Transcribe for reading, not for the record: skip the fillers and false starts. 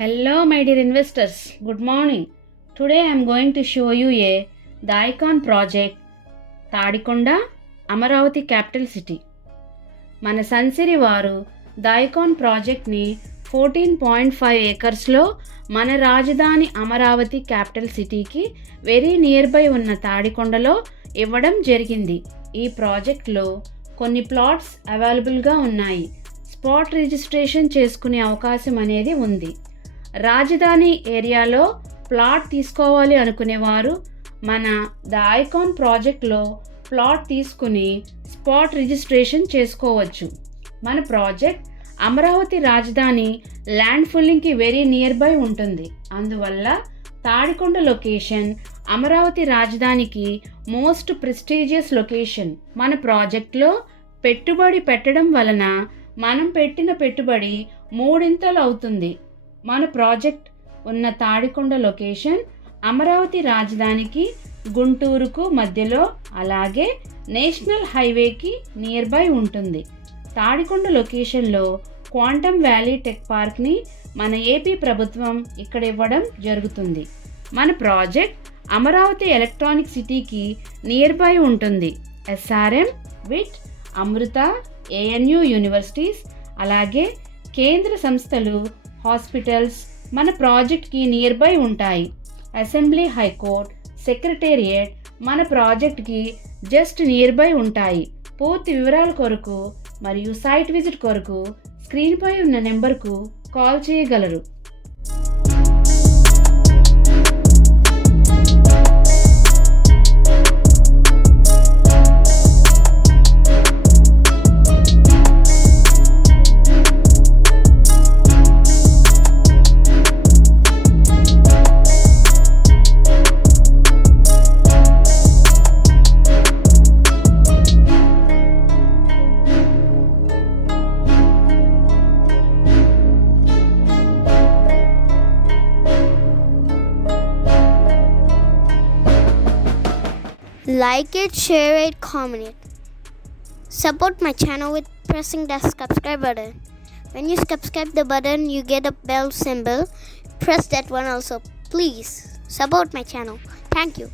Hello my dear investors, good morning. Today I am going to show you the icon project Tadikonda, Amaravati capital city. మన సన్సిరి వారు the icon ప్రాజెక్ట్ని 14.5 ఏకర్స్లో మన రాజధాని Amaravati capital సిటీకి very near by ఉన్న తాడికొండలో ఇవ్వడం జరిగింది. ఈ ప్రాజెక్ట్లో కొన్ని ప్లాట్స్ అవైలబుల్గా ఉన్నాయి. స్పాట్ రిజిస్ట్రేషన్ చేసుకునే అవకాశం అనేది ఉంది. రాజధాని ఏరియాలో ప్లాట్ తీసుకోవాలి అనుకునేవారు మన ద ఐకాన్ ప్రాజెక్ట్లో ప్లాట్ తీసుకుని స్పాట్ రిజిస్ట్రేషన్ చేసుకోవచ్చు. మన ప్రాజెక్ట్ అమరావతి రాజధాని ల్యాండ్ ఫుల్లింగ్కి వెరీ నియర్ బై ఉంటుంది. అందువల్ల తాడికొండ లొకేషన్ అమరావతి రాజధానికి మోస్ట్ ప్రెస్టీజియస్ లొకేషన్. మన ప్రాజెక్ట్లో పెట్టుబడి పెట్టడం వలన మనం పెట్టిన పెట్టుబడి మూడింతలు అవుతుంది. మన ప్రాజెక్ట్ ఉన్న తాడికొండ లొకేషన్ అమరావతి రాజధానికి గుంటూరుకు మధ్యలో, అలాగే నేషనల్ హైవేకి నియర్ బై ఉంటుంది. తాడికొండ లొకేషన్లో క్వాంటమ్ వ్యాలీ టెక్ పార్క్ని మన ఏపీ ప్రభుత్వం ఇక్కడ ఇవ్వడం జరుగుతుంది. మన ప్రాజెక్ట్ అమరావతి ఎలక్ట్రానిక్ సిటీకి నియర్ బై ఉంటుంది. ఎస్ఆర్ఎం, విట్, అమృత, ఏఎన్యు యూనివర్సిటీస్, అలాగే కేంద్ర సంస్థలు, హాస్పిటల్స్ మన ప్రాజెక్ట్కి నియర్ బై ఉంటాయి. అసెంబ్లీ, హైకోర్ట్, సెక్రటేరియట్ మన ప్రాజెక్ట్కి జస్ట్ నియర్ బై ఉంటాయి. పూర్తి వివరాల కొరకు మరియు సైట్ విజిట్ కొరకు స్క్రీన్పై ఉన్న నెంబర్కు కాల్ చేయగలరు. Like it, share it, comment it. Support my channel with pressing the subscribe button. When you subscribe the button, you get a bell symbol. Press that one also. Please support my channel. Thank you.